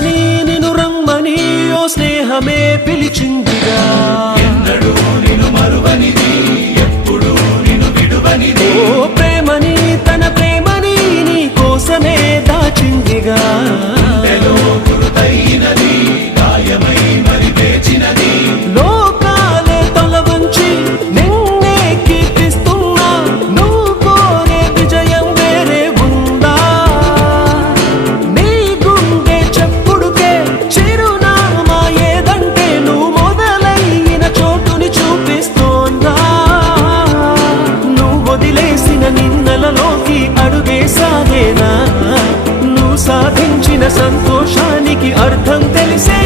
రమ్మని నిన్ను రమ్మని ఓ స్నేహమే పిలిచిందిగా. సాగిన నిన్నలలోకి అడుగే సాగేనా? నువ్వు సాధించిన సంతోషానికి అర్థం తెలిసే